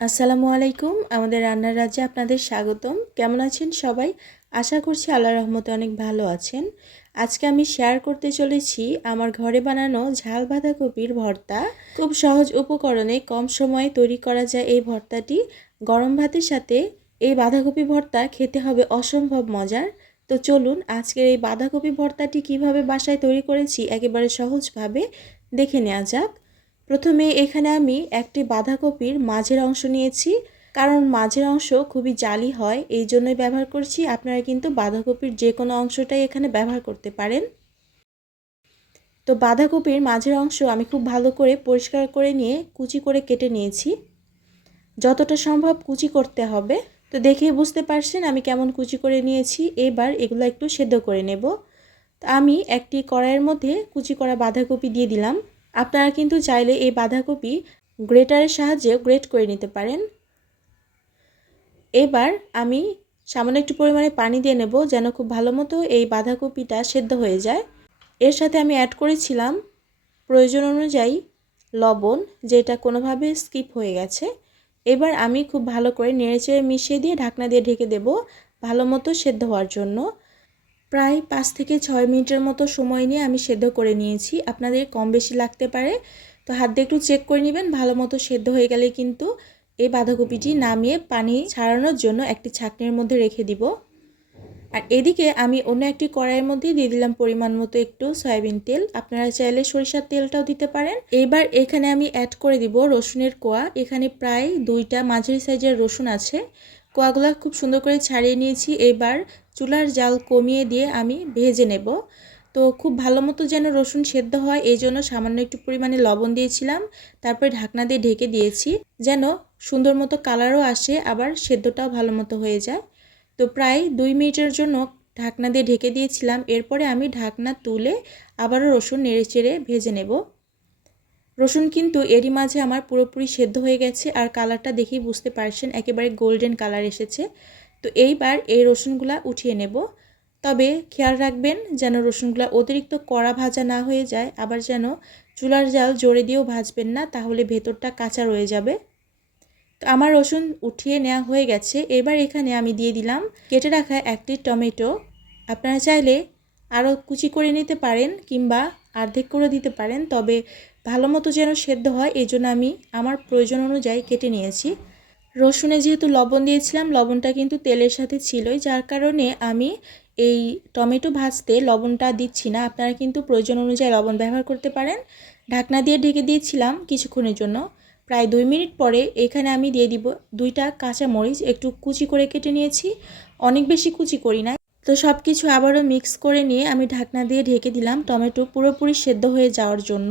আসসালামু আলাইকুম, আমাদের রান্নার রাজ্যে আপনাদের স্বাগতম। কেমন আছেন সবাই? আশা করছি আল্লাহ রহমতে অনেক ভালো আছেন। আজকে আমি শেয়ার করতে চলেছি আমার ঘরে বানানো ঝাল বাঁধাকপির ভর্তা। খুব সহজ উপকরণে কম সময়ে তৈরি করা যায় এই ভর্তাটি। গরম ভাতের সাথে এই বাঁধাকপি ভর্তা খেতে হবে অসম্ভব মজার। তো চলুন, আজকের এই বাঁধাকপি ভর্তাটি কীভাবে বাসায় তৈরি করেছি একেবারে সহজভাবে দেখে নেওয়া যাক। প্রথমে এখানে আমি একটি বাঁধাকপির মাঝের অংশ নিয়েছি, কারণ মাঝের অংশ খুবই জালি হয়, এই জন্যই ব্যবহার করছি। আপনারা কিন্তু বাঁধাকপির যে কোনো অংশটাই এখানে ব্যবহার করতে পারেন। তো বাঁধাকপির মাঝের অংশ আমি খুব ভালো করে পরিষ্কার করে নিয়ে কুচি করে কেটে নিয়েছি। যতটা সম্ভব কুচি করতে হবে। তো দেখেই বুঝতে পারছেন আমি কেমন কুচি করে নিয়েছি। এবার এগুলো একটু সেদ্ধ করে নেব। আমি একটি কড়াইয়ের মধ্যে কুচি করা বাঁধাকপি দিয়ে দিলাম। আপনারা কিন্তু চাইলে এই বাঁধাকপি গ্রেটারের সাহায্যে গ্রেট করে নিতে পারেন। এবার আমি সামান্য একটু পরিমাণে পানি দিয়ে নেব যেন খুব ভালো মতো এই বাঁধাকপিটা সেদ্ধ হয়ে যায়। এর সাথে আমি অ্যাড করেছিলাম প্রয়োজন অনুযায়ী লবণ, যেটা কোনোভাবে স্কিপ হয়ে গেছে। এবার আমি খুব ভালো করে নেড়েচেড়ে মিশিয়ে দিয়ে ঢাকনা দিয়ে ঢেকে দেব ভালো মতো সেদ্ধ হওয়ার জন্য। প্রায় পাঁচ থেকে ছয় মিনিটের মতো সময় নিয়ে আমি সেদ্ধ করে নিয়েছি। আপনাদের কম বেশি লাগতে পারে। তো হাত দিয়ে একটু চেক করে নেবেন, ভালো মতো সেদ্ধ হয়ে গেলে কিন্তু এই বাঁধাকপিটি নামিয়ে পানি ছাড়ানোর জন্য একটি ছাকনির মধ্যে রেখে দিব। আর এদিকে আমি অন্য একটি কড়াইয়ের মধ্যে দিয়ে দিলাম পরিমাণ মতো একটু সয়াবিন তেল। আপনারা চাইলে সরিষার তেলটাও দিতে পারেন। এবার এখানে আমি অ্যাড করে দিব রসুনের কোয়া। এখানে প্রায় দুইটা মাঝারি সাইজের রসুন আছে। কোয়াগুলো খুব সুন্দর করে ছাড়িয়ে নিয়েছি। এবার চুলার জাল কমিয়ে দিয়ে আমি ভেজে নেব। তো খুব ভালো মতো যেন রসুন সেদ্ধ হয়, এই জন্য সামান্য একটু পরিমাণে লবণ দিয়েছিলাম। তারপরে ঢাকনা দিয়ে ঢেকে দিয়েছি যেন সুন্দর মতো কালারও আসে, আবার সেদ্ধটাও ভালো মতো হয়ে যায়। তো প্রায় দুই মিনিটের জন্য ঢাকনা দিয়ে ঢেকে দিয়েছিলাম। এরপরে আমি ঢাকনা তুলে আবারও রসুন নেড়ে চেড়ে ভেজে নেব। রসুন কিন্তু এরই মাঝে আমার পুরোপুরি সেদ্ধ হয়ে গেছে আর কালারটা দেখেই বুঝতে পারছেন একেবারে গোল্ডেন কালার এসেছে। তো এইবার এই রসুনগুলা উঠিয়ে নেব। তবে খেয়াল রাখবেন যেন রসুনগুলা অতিরিক্ত কড়া ভাজা না হয়ে যায়, আবার যেন চুলার জাল জোরে দিয়েও ভাজবেন না, তাহলে ভেতরটা কাঁচা রয়ে যাবে। তো আমার রসুন উঠিয়ে নেওয়া হয়ে গেছে। এবার এখানে আমি দিয়ে দিলাম কেটে রাখা একটি টমেটো। আপনারা চাইলে আরও কুচি করে নিতে পারেন কিংবা অর্ধেক করে দিতে পারেন, তবে ভালো মতো যেন সেদ্ধ হয়, এই জন্য আমি আমার প্রয়োজন অনুযায়ী কেটে নিয়েছি। রসুনে যেহেতু লবণ দিয়েছিলাম, লবণটা কিন্তু তেলের সাথে ছিলই, যার কারণে আমি এই টমেটো ভাজতে লবণটা দিচ্ছি না। আপনারা কিন্তু প্রয়োজন অনুযায়ী লবণ ব্যবহার করতে পারেন। ঢাকনা দিয়ে ঢেকে দিয়েছিলাম কিছুক্ষণের জন্য। প্রায় দুই মিনিট পরে এখানে আমি দিয়ে দিব দুইটা কাঁচা মরিচ একটু কুচি করে কেটে নিয়েছি। অনেক বেশি কুচি করি না তো সব কিছু আবারও মিক্স করে নিয়ে আমি ঢাকনা দিয়ে ঢেকে দিলাম টমেটো পুরোপুরি সেদ্ধ হয়ে যাওয়ার জন্য।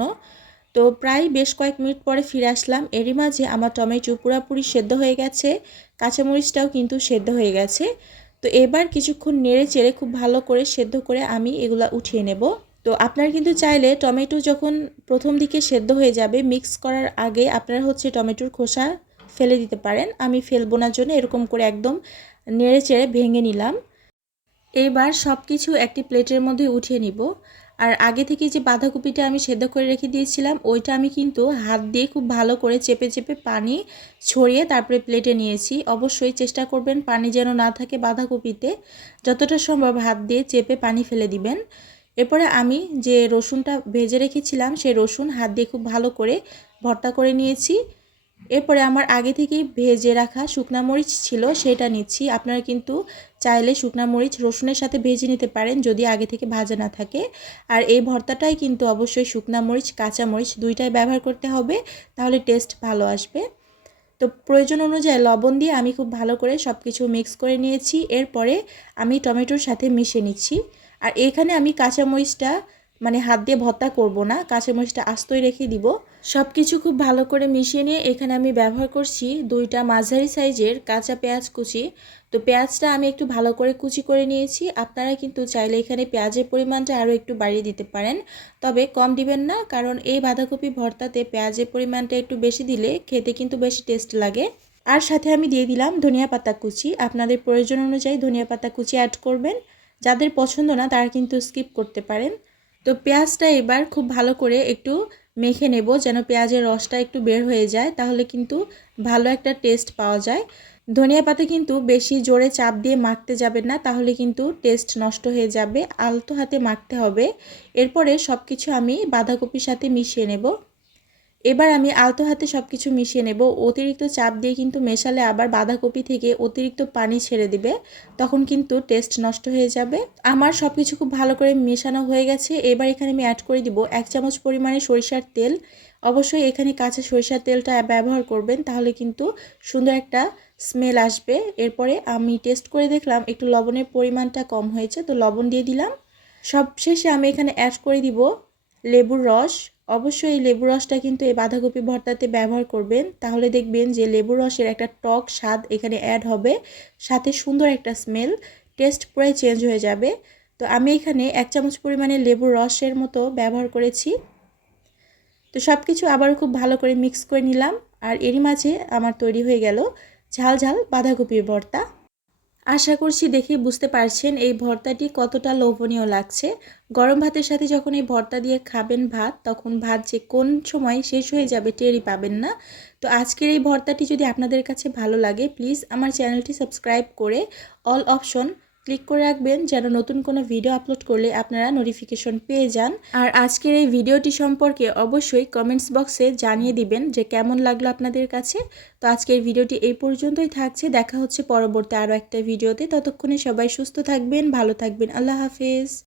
তো প্রায় বেশ কয়েক মিনিট পরে ফিরে আসলাম। এরই মাঝে আমার টমেটো পুরোপুরি সেদ্ধ হয়ে গেছে, কাঁচামরিচটাও কিন্তু সেদ্ধ হয়ে গেছে। তো এবার কিছুক্ষণ নেড়ে চেড়ে খুব ভালো করে সেদ্ধ করে আমি এগুলা উঠিয়ে নেব। তো আপনার কিন্তু চাইলে টমেটো যখন প্রথম দিকে সেদ্ধ হয়ে যাবে মিক্স করার আগে আপনারা হচ্ছে টমেটোর খোসা ফেলে দিতে পারেন। আমি ফেলব না জন্য এরকম করে একদম নেড়ে চেড়ে ভেঙে নিলাম। এবার সব কিছু একটি প্লেটের মধ্যে উঠিয়ে নিব। আর আগে থেকে যে বাঁধাকপিটা আমি সেদ্ধ করে রেখে দিয়েছিলাম, ওইটা আমি কিন্তু হাত দিয়ে খুব ভালো করে চেপে চেপে পানি ছড়িয়ে তারপরে প্লেটে নিয়েছি। অবশ্যই চেষ্টা করবেন পানি যেন না থাকে বাঁধাকপিতে। যতটা সম্ভব হাত দিয়ে চেপে পানি ফেলে দিবেন। এরপরে আমি যে রসুনটা ভেজে রেখেছিলাম, সেই রসুন হাত দিয়ে খুব ভালো করে ভর্তা করে নিয়েছি। এরপরে আমার আগে থেকেই ভেজে রাখা শুকনা মরিচ ছিল, সেটা নিচ্ছি। আপনারা কিন্তু চাইলে শুকনা মরিচ রসুনের সাথে ভেজে নিতে পারেন যদি আগে থেকে ভাজা না থাকে। আর এই ভর্তাটাই কিন্তু অবশ্যই শুকনা মরিচ, কাঁচা মরিচ দুইটাই ব্যবহার করতে হবে, তাহলে টেস্ট ভালো আসবে। তো প্রয়োজন অনুযায়ী লবণ দিয়ে আমি খুব ভালো করে সব কিছু মিক্স করে নিয়েছি। এরপরে আমি টমেটোর সাথে মিশে নিচ্ছি। আর এখানে আমি কাঁচামরিচটা মানে হাত দিয়ে ভর্তা করব না, কাঁচামরিচটা আস্তই রেখে দিব। সব কিছু খুব ভালো করে মিশিয়ে নিয়ে এখানে আমি ব্যবহার করছি দুইটা মাঝারি সাইজের কাঁচা পেঁয়াজ কুচি। তো পেঁয়াজটা আমি একটু ভালো করে কুচি করে নিয়েছি। আপনারা কিন্তু চাইলে এখানে পেঁয়াজের পরিমাণটা আরও একটু বাড়িয়ে দিতে পারেন। তবে কম দিবেন না, কারণ এই বাঁধাকপি ভর্তাতে পেঁয়াজের পরিমাণটা একটু বেশি দিলে খেতে কিন্তু বেশি টেস্ট লাগে। আর সাথে আমি দিয়ে দিলাম ধনিয়া পাতা কুচি। আপনাদের প্রয়োজন অনুযায়ী ধনিয়া পাতা কুচি অ্যাড করবেন। যাদের পছন্দ না, তারা কিন্তু স্কিপ করতে পারেন। তো পেঁয়াজটা এবার খুব ভালো করে একটু মেখে নেব যেন পেঁয়াজের রসটা একটু বের হয়ে যায়, তাহলে কিন্তু ভালো একটা টেস্ট পাওয়া যায়। ধনিয়া পাতা কিন্তু বেশি জোরে চাপ দিয়ে মাখতে যাবেন না, তাহলে কিন্তু টেস্ট নষ্ট হয়ে যাবে, আলতো হাতে মাখতে হবে। এরপরে সব কিছু আমি বাঁধাকপির সাথে মিশিয়ে নেব। এবার আমি আলতো হাতে সব কিছু মিশিয়ে নেব। অতিরিক্ত চাপ দিয়ে কিন্তু মেশালে আবার বাঁধাকপি থেকে অতিরিক্ত পানি ছেড়ে দিবে। তখন কিন্তু টেস্ট নষ্ট হয়ে যাবে। আমার সব কিছু খুব ভালো করে মেশানো হয়ে গেছে। এবার এখানে আমি অ্যাড করে দিব এক চামচ পরিমাণে সরিষার তেল। অবশ্যই এখানে কাঁচা সরিষার তেলটা ব্যবহার করবেন, তাহলে কিন্তু সুন্দর একটা স্মেল আসবে। এরপরে আমি টেস্ট করে দেখলাম একটু লবণের পরিমাণটা কম হয়েছে, তো লবণ দিয়ে দিলাম। সবশেষে আমি এখানে অ্যাড করে দিব লেবুর রস। অবশ্যই এই লেবুর রসটা কিন্তু এই বাঁধাকপি ভর্তাতে ব্যবহার করবেন। তাহলে দেখবেন যে লেবুর রসের একটা টক স্বাদ এখানে অ্যাড হবে। সাথে সুন্দর একটা স্মেল টেস্ট পুরাই চেঞ্জ হয়ে যাবে। তো আমি এখানে এক চামচ পরিমাণে লেবুর রসের মতো ব্যবহার করেছি। তো সব কিছু আবার খুব ভালো করে মিক্স করে নিলাম। আর এরই মাঝে আমার তৈরি হয়ে গেল ঝাল ঝাল বাঁধাকপির ভর্তা। আশা করছি দেখে বুঝতে পারছেন এই ভর্তাটি কতটা লোভনীয় লাগছে। গরম ভাতের সাথে যখন এই ভর্তা দিয়ে খাবেন ভাত, তখন ভাত যে কোন সময় শেষ হয়ে যাবে টেরই পাবেন না। তো আজকের এই ভর্তাটি যদি আপনাদের কাছে ভালো লাগে প্লিজ আমার চ্যানেলটি সাবস্ক্রাইব করে অল অপশন ক্লিক করে রাখবেন যেন নতুন কোনো ভিডিও আপলোড করলে আপনারা নোটিফিকেশন পেয়ে যান। আর আজকের এই ভিডিওটি সম্পর্কে অবশ্যই কমেন্টস বক্সে জানিয়ে দিবেন যে কেমন লাগল আপনাদের কাছে। তো আজকের ভিডিওটি এই পর্যন্তই থাকছে। দেখা হচ্ছে পরবর্তী আরও একটা ভিডিওতে ততক্ষণে সবাই সুস্থ থাকবেন, ভালো থাকবেন। আল্লাহ হাফেজ।